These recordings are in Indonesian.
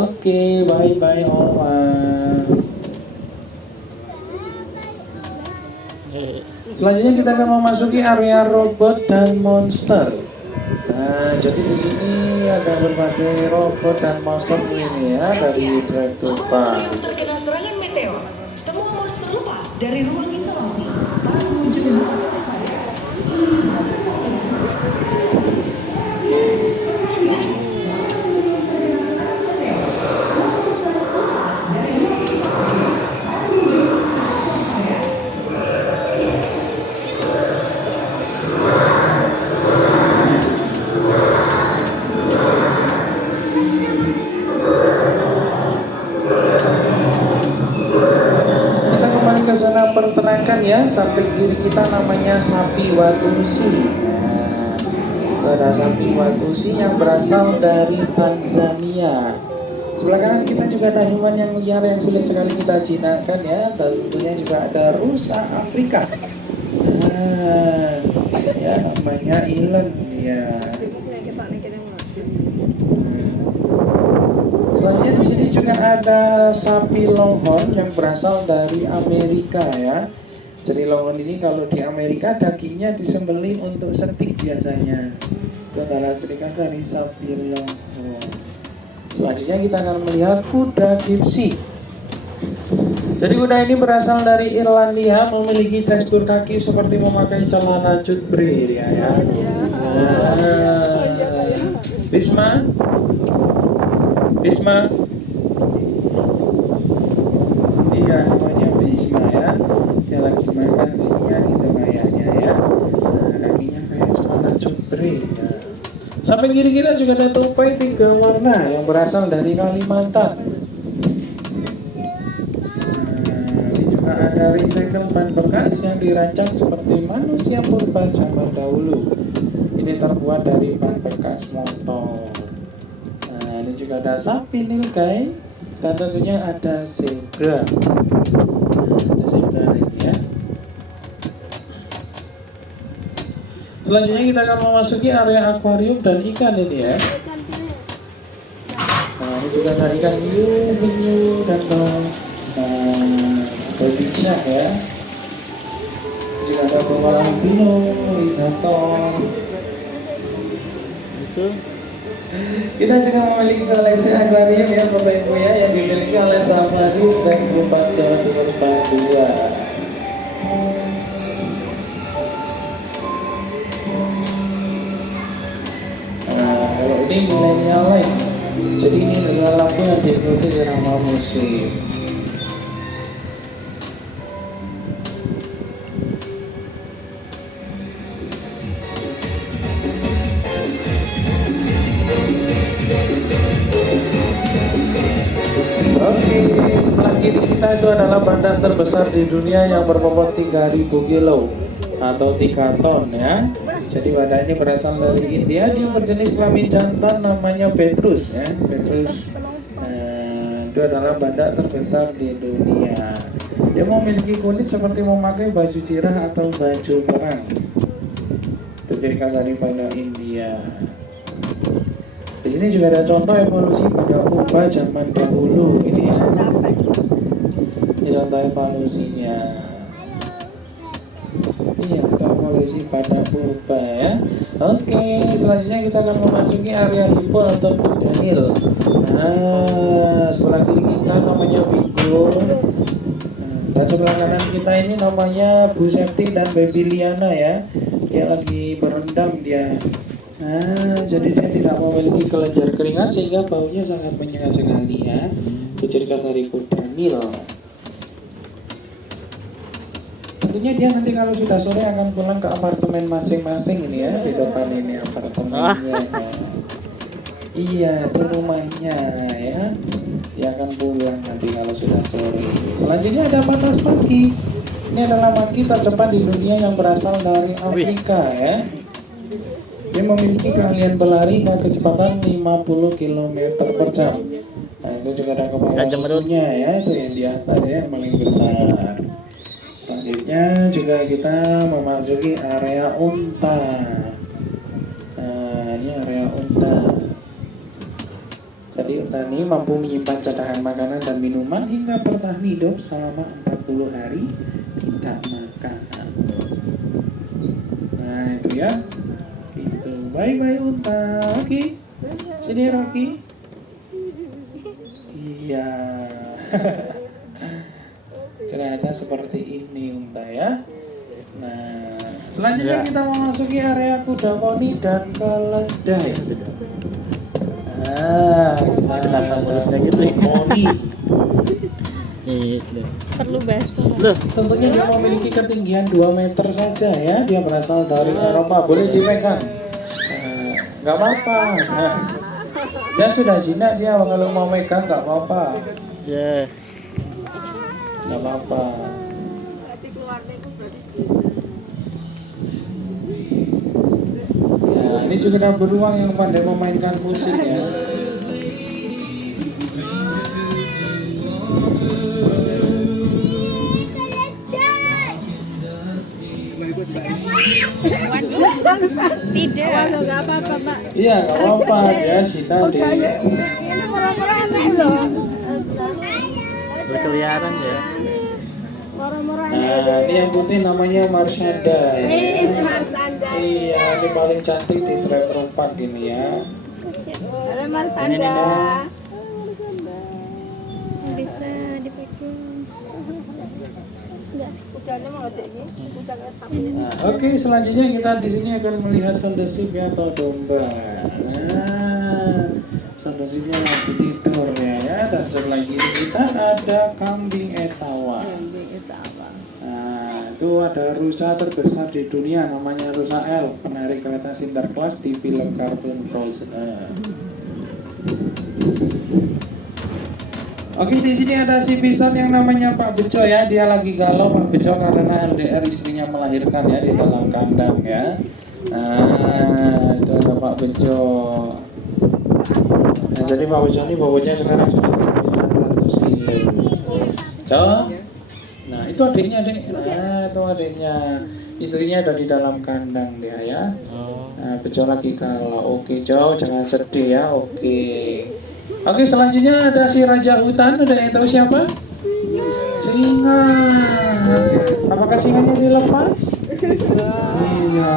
Oke, bye-bye Oma. Selanjutnya kita akan memasuki area robot dan monster. Nah, jadi di sini ada berbagai robot dan monster ini ya dari Drive to Park. Terkena serangan meteor, semua monster lepas dari ruang isolasi. Para pengunjung melakukan saya. Ke zona peternakan ya, samping kiri kita namanya sapi Watusi. Nah, ada sapi Watusi yang berasal dari Tanzania. Sebelah kanan kita juga ada hewan yang liar yang sulit sekali kita jinakkan ya, dan tentunya juga ada rusa Afrika. Nah, ya namanya Ilen ya. Selanjutnya di sini juga ada sapi Longhorn yang berasal dari Amerika ya. Jadi Longhorn ini kalau di Amerika dagingnya disembelih untuk steak biasanya. Itu adalah ciri khas dari sapi Longhorn. Selanjutnya kita akan melihat kuda Gypsy. Jadi kuda ini berasal dari Irlandia, memiliki tekstur kaki seperti memakai celana cutbray ya. Bisma. Bisma, iya namanya Bisma ya. Dia lagi makan siang itu kayaknya ya. Nah, kakinya kayak celana cutbray ya. Sampai kiri kita juga ada tupai 3 warna yang berasal dari Kalimantan. Nah, ini juga ada recycle ban bekas yang dirancang seperti manusia purba zaman dahulu. Ini terbuat dari ban bekas motor. Ini juga ada sapi nilgai dan tentunya ada zebra. Ada zebra ini ya. Selanjutnya kita akan memasuki area akuarium dan ikan ini ya. Nah, ini juga ada ikan hiu, penyu dan baby shark ya. Juga ada bawal albino, alligator. Kita juga memiliki koleksi akuarium ya Bapak Ibu ya, yang dimiliki oleh Safari dan Tempat Jawa Timur Padua. Nah, kalau ini milenial lain, jadi ini adalah lampu yang diikuti drama musik. Oke, sebelah kiri kita itu adalah bandar terbesar di dunia yang berbobot 3.000 kilo atau 3 ton ya. Jadi badan ini berasal dari India, dia berjenis kelamin jantan namanya Petrus ya. Petrus itu adalah bandar terbesar di dunia. Dia memiliki kulit seperti memakai baju zirah atau baju perang. Itu ciri khas dari bandar India. Di sini juga ada contoh evolusi pada purba zaman dahulu ini ya. Ini contoh evolusinya. Iya, ada evolusi pada purba ya. Oke, selanjutnya kita akan memasuki area hipo atau Budanil. Nah, sebelah kiri kita namanya Bingo. Dan sebelah kanan kita ini namanya Bu Septi dan Baby Liana ya. Dia lagi berendam dia. Nah, jadi dia tidak memiliki kelenjar keringat sehingga baunya sangat menyengat sekali ya. Itu ciri khas dari kuda Nil. Tentunya dia nanti kalau sudah sore akan pulang ke apartemen masing-masing ini ya. Di depan ini apartemennya ya. Iya, itu rumahnya ya. Dia akan pulang nanti kalau sudah sore. Selanjutnya ada patas maki. Ini adalah maki tercepat di dunia yang berasal dari Afrika ya. Dia memiliki keahlian berlari dengan kecepatan 50 km per jam. Nah, itu juga ada kepala susunya ya, itu yang di atas ya, yang paling besar. Selanjutnya juga kita memasuki area unta. Nah, ini area unta. Jadi unta ini mampu menyimpan cadangan makanan dan minuman hingga bertahan hidup selama 40 hari tidak makan. Nah itu ya, itu. Bye bye unta. Oke, sini Rocky. Iya. Ternyata seperti ini unta ya. Nah, selanjutnya kita memasuki area kuda poni dan keledai. Nah, kita datang mulutnya gitu poni. Perlu besok. Loh, tentunya dia memiliki ketinggian 2 meter saja ya. Dia berasal dari Eropa, boleh dipegang. Nggak apa-apa. Nah, dia sudah jinak dia, kalau mau megang nggak apa-apa. Ya. Nggak apa-apa. Nah, ini juga ada beruang yang pandai memainkan musik ya. Tidak. Nggak apa-apa, Pak. Iya, nggak apa-apa ya, jinak deh. Ini murah-murah sih loh. Berkeliaran ya. Nah, ini yang putih namanya Marshanda ya. Marsanda. Iya, ini paling cantik di Travel Park ini ya. Ada Marsanda. Bisa dipegang. Nah, oke, selanjutnya kita di sini akan melihat sondersip ya, atau domba. Nah, sondersipnya lagi tidur ya, dan sebelah kiri kita ada kambing etawa. Nah, itu ada rusa terbesar di dunia, namanya rusa L, penarik kereta Sinterklas di film kartun Frozen. Oke, di sini ada si bison yang namanya Pak Bejo ya. Dia lagi galau Pak Bejo karena LDR istrinya melahirkan ya di dalam kandang ya. Nah, itu ada Pak Bejo. Nah, jadi Pak Bejo ini bobotnya sekarang sudah 900 kilo. Coba. Nah, itu adiknya, Dek. Nah, itu adiknya. Istrinya ada di dalam kandang dia ya. Nah, Bejo lagi galau. Oke, Jo, jangan sedih ya. Oke, selanjutnya ada si raja hutan. Ada yang tahu siapa? Singa. Apakah singanya dilepas? Iya,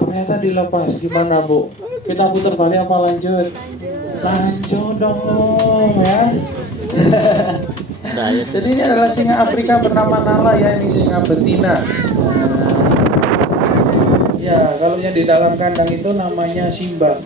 ternyata dilepas. Gimana, Bu? Kita putar balik apa lanjut? Lanjut dong ya. Jadi ini adalah singa Afrika bernama Nala ya. Ini singa betina. Ya, kalau yang di dalam kandang itu namanya Simba.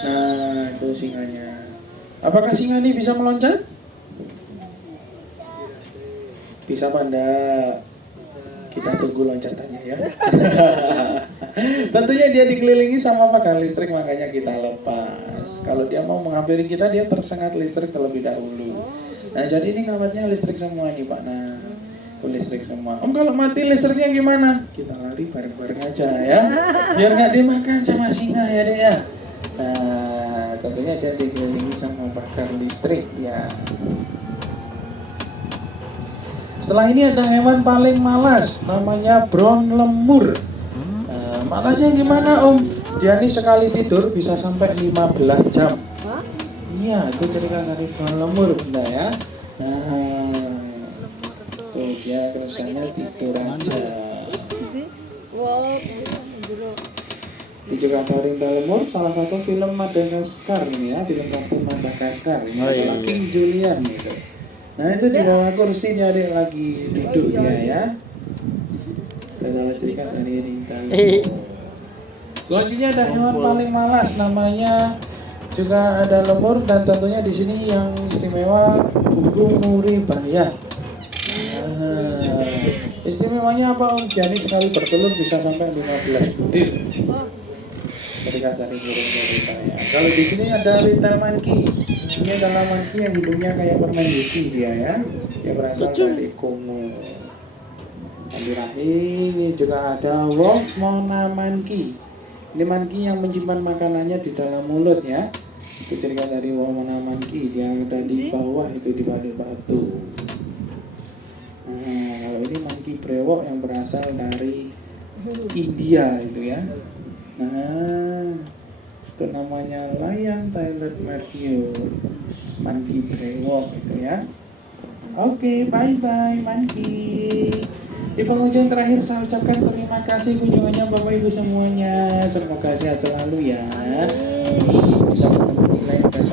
Nah, itu singanya. Apakah singa ini bisa meloncat? Bisa apa enggak? Kita tunggu loncatannya ya. Tentunya dia dikelilingi sama pagar listrik, makanya kita lepas. Kalau dia mau menghampiri kita, dia tersengat listrik terlebih dahulu. Nah, jadi ini ngamatnya listrik semua nih Pak. Nah, itu listrik semua. Om, kalau mati listriknya gimana? Kita lari bareng-bareng aja ya. Biar nggak dimakan sama singa ya deh ya. Nah, tentunya dia dikelilingi sama pagar listrik ya. Setelah ini ada hewan paling malas, namanya brown lemur. Nah, malasnya gimana Om? Dia ini sekali tidur bisa sampai 15 jam. Iya, itu ciri khas dari brown lemur benda ya. Nah, tuh dia kerjanya tidur aja. Di juga dari lemur, salah satu film Madagaskar ini ya, film kartun Madagaskar ini adalah King Julian gitu. Nah, itu di bawah kursi dia lagi duduk dia ya. Adalah ciri khas dari Rintal. Selanjutnya ada hewan paling malas, namanya juga ada lemur, dan tentunya di sini yang istimewa burung murai-bayam. Istimewanya apa Om? Jadi sekali bertelur bisa sampai 15 butir. Ciri khas dari burung murai-bayam. Kalau di sini ada little monkey. Ini adalah monkey yang hidungnya kayak permen Yuki dia ya. Dia berasal dari Kongo. Dan terakhir ini juga ada wolf mona monkey. Ini monkey yang menyimpan makanannya di dalam mulut ya. Itu ciri khas dari wolf mona monkey. Dia ada di bawah itu di balik batu. Nah, kalau ini monkey brewok yang berasal dari India itu ya. Nah, Itu namanya Lion Toilet Matthew Monkey Brewok itu ya. Oke, bye-bye Monkey. Di penghujung terakhir saya ucapkan terima kasih kunjungannya Bapak Ibu semuanya. Semoga sehat selalu ya. Bisa ketemu di lain kesempatan.